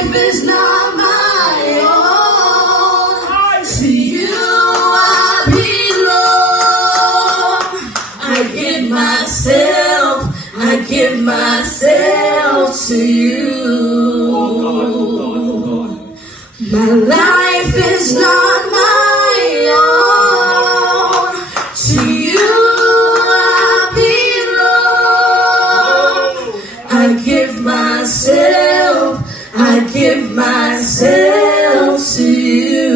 life is not my own. To you I belong. I give myself to you. My life is not my own. To you I belong. I give myself to you.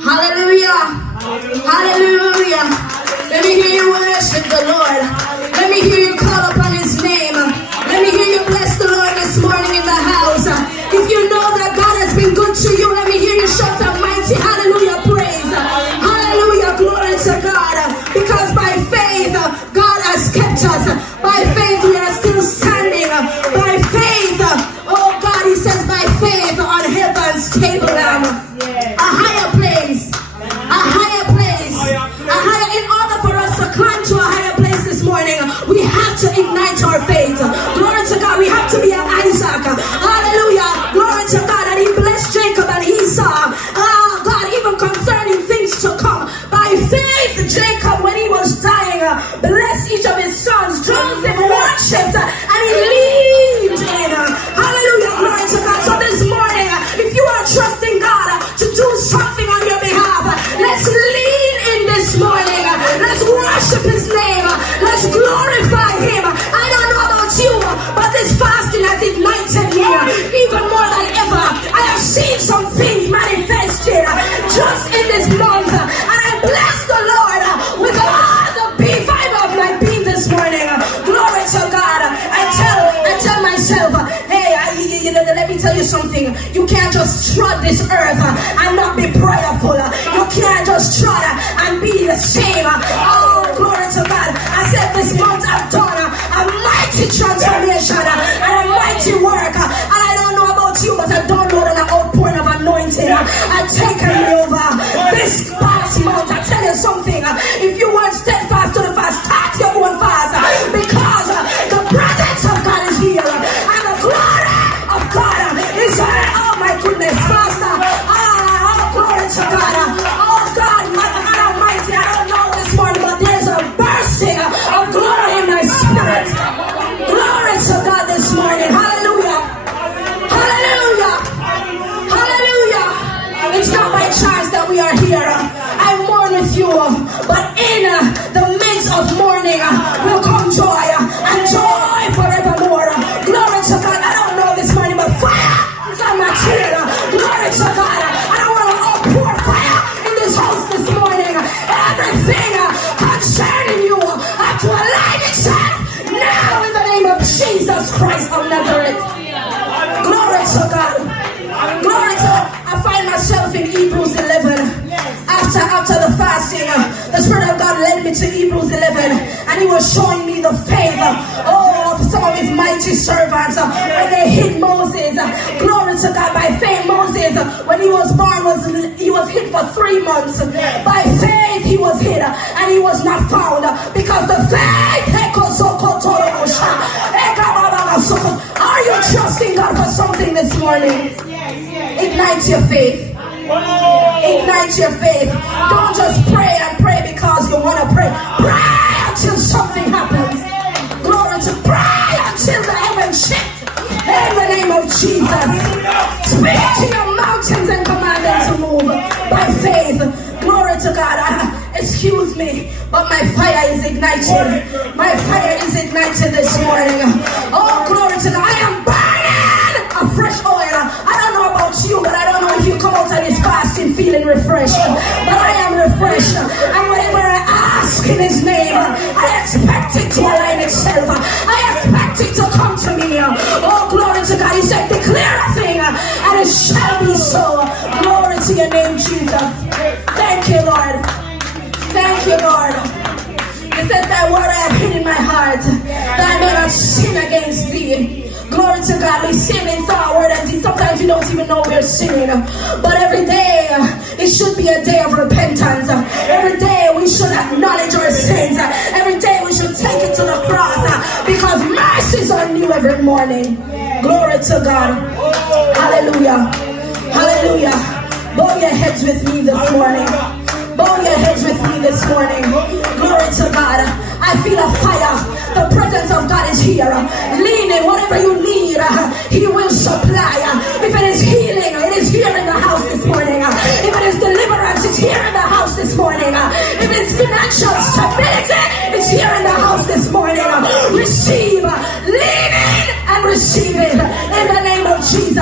Hallelujah. Hallelujah. Let me hear you worship the Lord. Let me hear you call upon His name. Let me hear you bless the Lord this morning in the house. If you know that God has been good to you, let me hear you shout a mighty hallelujah praise. Hallelujah, glory to God. Because by faith, God has kept us. By faith, we are still standing. By faith, oh God, He says by faith on heaven's table, a higher place. A higher place. A higher, in order for us to climb to a higher place this morning, we have to ignite our faith. Glory to God, we have to be an Isaac. Hallelujah. Glory to God. And He blessed Jacob and Esau. God, even concerning things to come. By faith, Jacob, when he was dying, blessed each of his sons. Joseph worshipped and he leaned in. Hallelujah. Glory to God. So this morning, if you are trusting God to do something on your behalf, let's lean in this morning. Let's worship His name. Let's glorify Him. I don't know about you, but this fasting has ignited me even more than ever. I have seen some things manifested just in this month, and I bless the Lord with all the B5 of my being this morning. Glory to God. I tell myself, hey, let me tell you something. You can't just trod this earth and not be prayerful. You can't just trod and be the same. Oh, glory to God. I said this month I've done a mighty transformation and a mighty work. And I don't know about you, but I don't know that an outpouring of anointing had taken me over. This past month, I tell you something. If you weren't steadfast to the fast, start your own fast. Because the presence of God is here. And the glory of God is here. Oh my goodness, Pastor. Oh, glory to God. Oh God, God Almighty, I don't know this morning, but there's a bursting of glory in my spirit. Glory to God this morning. Hallelujah. Hallelujah. Hallelujah. It's not by chance that we are here. I mourn with you, but in the midst of mourning will come joy, and joy forevermore. Glory to God. I don't know this morning, but fire is on my tear. Glory to God. I don't want to pour fire in this house this morning. Everything concerning you have to align itself now in the name of Jesus Christ of Nazareth. Glory to God. Glory to God. I find myself in Hebrews 11. After the fasting, the Spirit of God led me to Hebrews 11, and He was showing me the faith of some of His mighty servants when they hid Moses. Glory to God. By faith, Moses, when he was born, he was hid for 3 months. By faith, he was hid, and he was not found because the faith. Are you trusting God for something this morning? Ignite your faith. Ignite your faith. Don't just pray and pray because you want to pray. Pray until something happens. Glory to pray until the heavens shift. In the name of Jesus. Speak to your mountains and command them to move by faith. Glory to God. Excuse me, but my fire is ignited. My fire is ignited this morning. Oh, glory to God. I am burning a fresh oil. I don't know about you, but I don't know if you come out of this fasting feeling refreshed. But I am refreshed. And whatever I ask in His name, I expect it to align itself. I expect it to come to me. Oh, glory to God. He said, declare a thing, and it shall be so. Glory to your name, Jesus. Thank you, Lord. Thank you, Lord. It says that word I have hid in my heart, that I may not sin against thee. Glory to God. We sin in thought, word, and deed. Sometimes we don't even know we're sinning. But every day, it should be a day of repentance. Every day, we should acknowledge our sins. Every day, we should take it to the cross. Because mercies are new every morning. Glory to God. Hallelujah. Hallelujah. Bow your heads with me this morning. Bow your heads with me this morning. Glory to God. I feel a fire. The presence of God is here. Lean in. Whatever you need, He will supply. If it is healing, it is here in the house this morning. If it is deliverance, it's here in the house this morning. If it's financial stability, it's here in the house this morning. Receive. Lean in and receive it in the name of Jesus.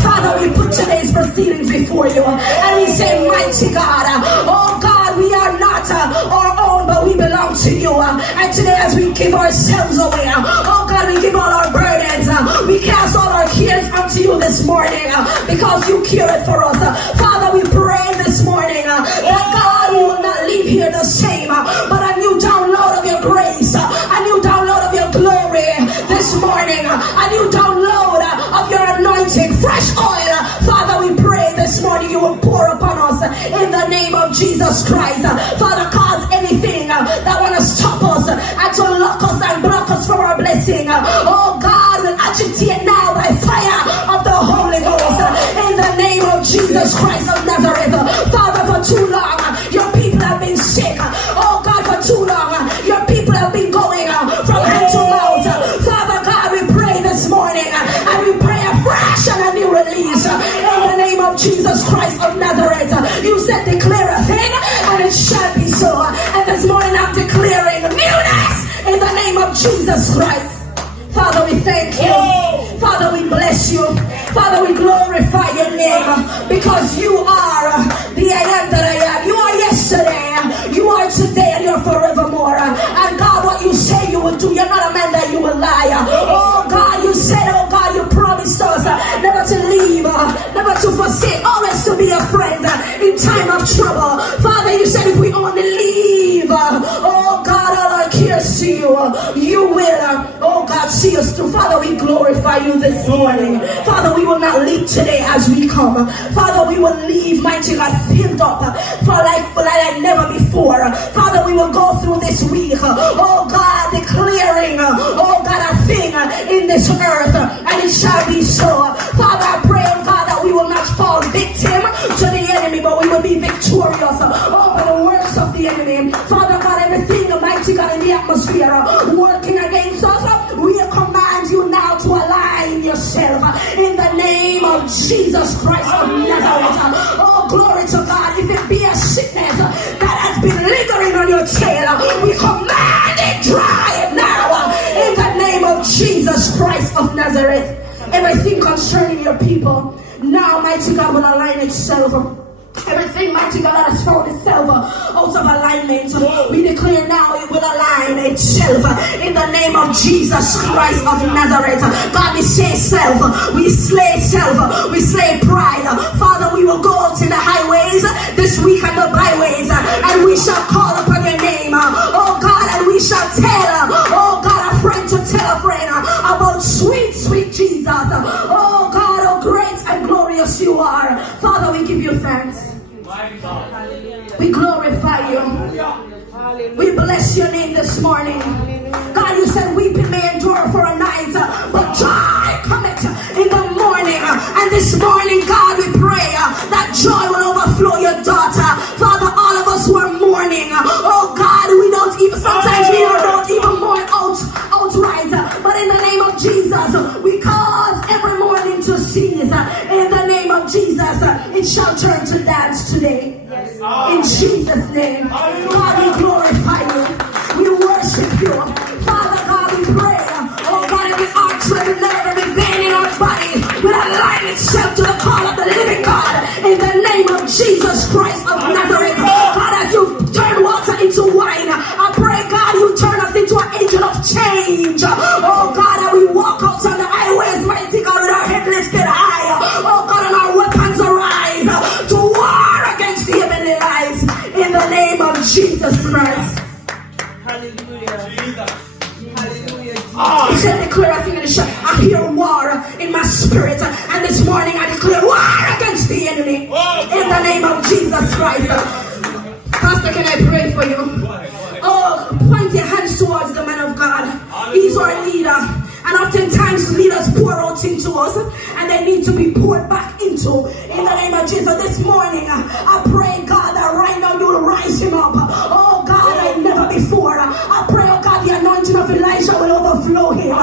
Father, we put today's proceedings before you and we say, mighty God, oh God, we are not our own, but we belong to you. And today as we give ourselves away, oh God, we give all our burdens, we cast all our cares unto you this morning because you care for us. Father, we pray this morning that God, we will not leave here the same, but a new download of your grace, a new download of your glory this morning, a new download of your anointing, fresh oil. Father, we pray this morning you will pour upon us in the name of Jesus Christ. Father, cause anything that want to stop us and to lock us and block us from our blessing, oh God, will agitate now by fire of the Holy Ghost in the name of Jesus Christ of Nazareth. Father, for too long your people have been sick. Oh God, for too long your people have been going from hand to mouth. Father God, we pray this morning and we pray a fresh and a new release in the name of Jesus Christ of Nazareth. You said declare a thing and it shall be so. And this morning I'm declaring newness in the name of Jesus Christ. Father, we thank you. Father, we bless you. Father, we glorify your name because you are the I am that I am. You are yesterday, you are today, and you're forevermore. And God, what you say you will do, you're not a man that you will lie. Oh God, you said, oh God, you promised us never to leave, never to forsake, always to be a friend in time of trouble. Father, you said if we only leave, oh God, all our cares to you, you will, oh God, see us through. Father, we glorify you this morning. Father, we will not leave today as we come. Father, we will leave, mighty God, filled up for like never before. Father, we will go through this week, oh God, declaring, oh God, a thing in this earth, and it shall be so. Father, I pray, oh God, that we will not fall victim to the enemy, but we will be victorious over the works of the enemy. Father God, everything, mighty God, in the atmosphere working against us, we command you now to align yourself in the name of Jesus Christ of Nazareth. Oh, glory to God. If it be a sickness that has been lingering on your tail, we command it dry now in the name of Jesus Christ of Nazareth. Everything concerning your people now, mighty God, will align itself. Everything, mighty God, that has found itself out of alignment, we declare now it will align itself in the name of Jesus Christ of Nazareth. God, we say self, we slay self, we slay pride. Father, we will go out in the highways this week and the byways, and we shall call upon your name, oh God, and we shall tell, oh God, a friend to tell a friend about sweet, sweet Jesus. Oh God, oh great and glorious you are. Father, we give you thanks. We glorify you. We bless your name this morning. God, you said weeping may endure for a night, but joy cometh in the morning. And this morning, God, we pray that joy will overflow your daughter. Father, all of us who are mourning, oh God, we don't even, sometimes we don't even mourn outright. But in the name of Jesus, we cause every mourning to cease. In the name of Jesus, it shall turn to dance today. In Jesus' name, God, we glorify you. We worship you. Father God, we pray, oh God, every artery, every nerve, every vein in our body will align itself to the call of the living God. In the name of Jesus Christ of Nazareth, God, as you turn water into wine, I pray, God, you turn us into an agent of change. Oh God, and we walk out on the highways, mighty God, with our head lifted high. Oh God, and our weapons arise to war against the heavenly lies. In the name of Jesus Christ. Hallelujah. Jesus. Hallelujah. He said, declare a thing in the shop. I hear war in my spirit. And this morning I declare war against the enemy. In the name of Jesus Christ. Pastor, can I pray for you? Oh, point your hands towards the man of God. He's our leader. And oftentimes leaders pour out into us, and they need to be poured back into. In the name of Jesus, this morning, I pray, God, that right now you will rise him up. Oh, God, like never before. I pray, oh, God, the anointing of Elijah will overflow him.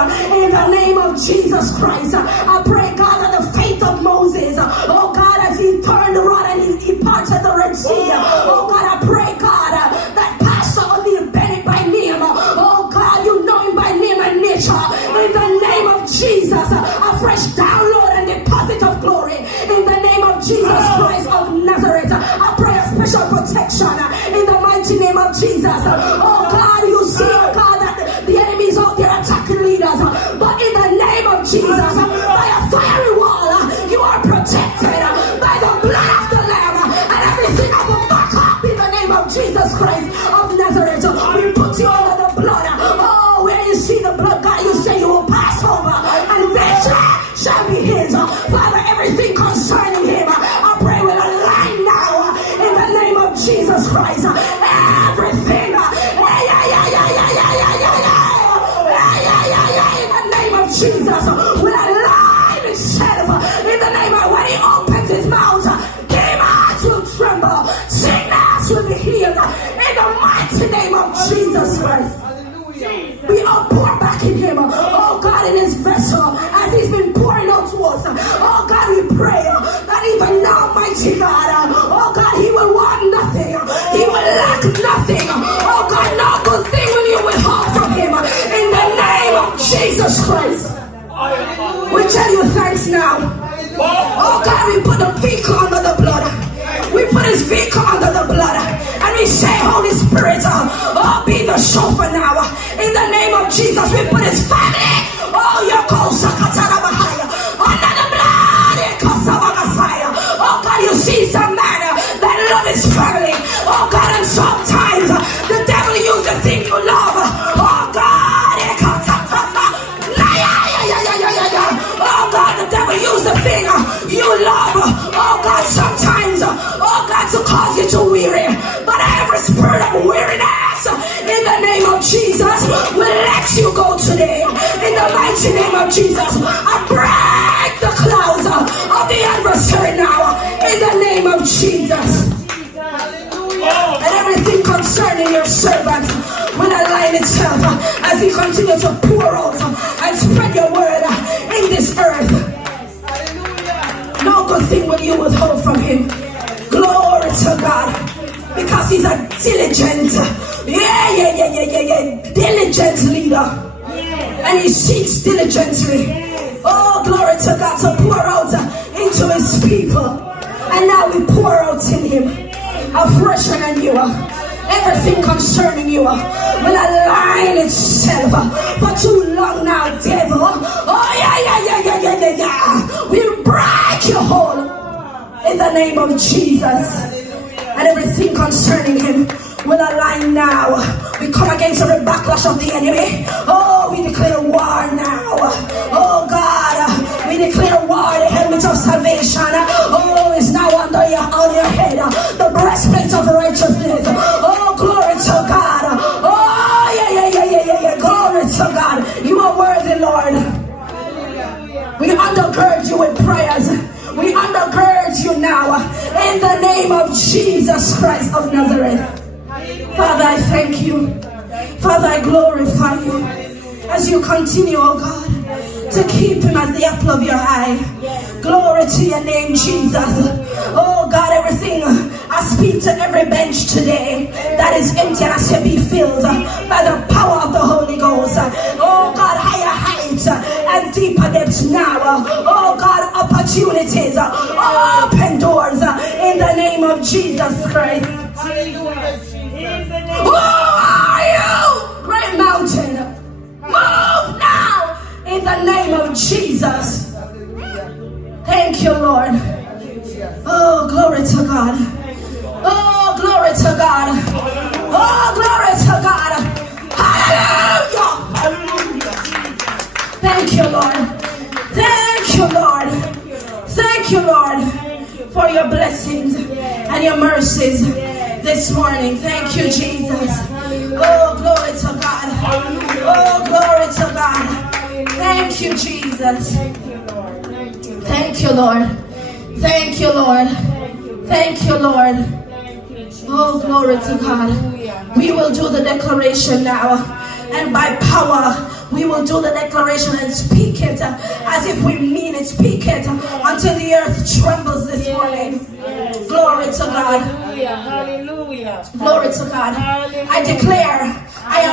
In the name of Jesus Christ, I pray, God, that the faith of Moses, oh, God, as he turned the rod and he parted the Red Sea. Oh, God, I pray, God, that Pastor only Bennett by name, oh, God, you know him by name and nature. In the name of Jesus, a fresh download and deposit of glory. In the name of Jesus Christ of Nazareth, I pray a special protection in the mighty name of Jesus. Oh God, you see, oh God, that the enemy is out there attacking leaders, but in the name of Jesus, by a fiery wall, you are protected by the blood of the Lamb, and everything of the back up in the name of Jesus Christ of Nazareth. We put you under the blood. Oh, where you see the blood, God, you say you will pass over, and vengeance shall be his. Father, everything concerning him, I pray will align now in the name of Jesus Christ. Everything, in the name of Jesus, will align itself. In the name of, when he opens his mouth, demons will tremble, sickness will be healed. In the mighty name of Jesus Christ. We are poured back in him, oh God, in his vessel, as he's been pouring out to us. Oh God, we pray that even now, mighty God, oh God, he will want nothing, he will lack nothing. Oh God, no good thing will you withhold from him. In the name of Jesus Christ, we tell you thanks now. Oh God, we put the vehicle under the blood. We put his vehicle under the blood, and we say, Holy Spirit, oh, be the chauffeur now. In the name of Jesus, we put his family, oh, your under the blood. Oh God, you see some man that love his family. Oh God, and sometimes the devil uses the thing you love. Oh God, oh God, the devil uses the thing you love. Oh God, sometimes, oh God, to cause you to weary. But every spirit of weariness, in the name of Jesus, will let you go today. In the mighty name of Jesus, I break the clouds of the adversary now. In the name of Jesus. And everything concerning your servant will align itself as he continues to pour out and spread your word in this earth. No good thing will you withhold from him. Glory to God. Because he's a diligent, diligent leader. And he seeks diligently. Oh, glory to God, to pour out into his people. And now we pour out in him afresh and anew. Everything concerning you will align itself. For too long now, devil. Oh, we'll break your hold in the name of Jesus. And everything concerning him will align now. We come against every backlash of the enemy. Oh, we declare war now. Oh God, we declare war. The helmet of salvation, oh, is now on your head. The breastplate of righteousness. Oh, glory to God. Oh, yeah. Glory to God. You are worthy, Lord. We undergird you with prayers. We undergird you now in the name of Jesus Christ of Nazareth. Father, I thank you. Father, I glorify you as you continue, oh God, to keep him as the apple of your eye. Glory to your name, Jesus. Oh God, everything, I speak to every bench today that is empty, and I say be filled by the power of the Holy Ghost. Oh God, higher heights and deeper depths now. Oh God, opportunities, open doors in the name of Jesus Christ. Who are you, great mountain? Move now in the name of Jesus. Thank you, Lord. Oh, glory to God. Oh, glory to God. Oh, glory to God. Hallelujah. Thank you, Lord. Thank you, Lord. Thank you, Lord, for your blessings and your mercies this morning. Thank you, Jesus. Oh, glory to God. Oh, glory to God. Thank you, Jesus. Thank you, Lord. Thank you, Lord. Thank you, Lord. Oh, glory to God. We will do the declaration now. And by power, we will do the declaration and speak it as if we mean it. Speak it until the earth trembles this morning. Glory to God. Hallelujah. Glory to God. I declare I am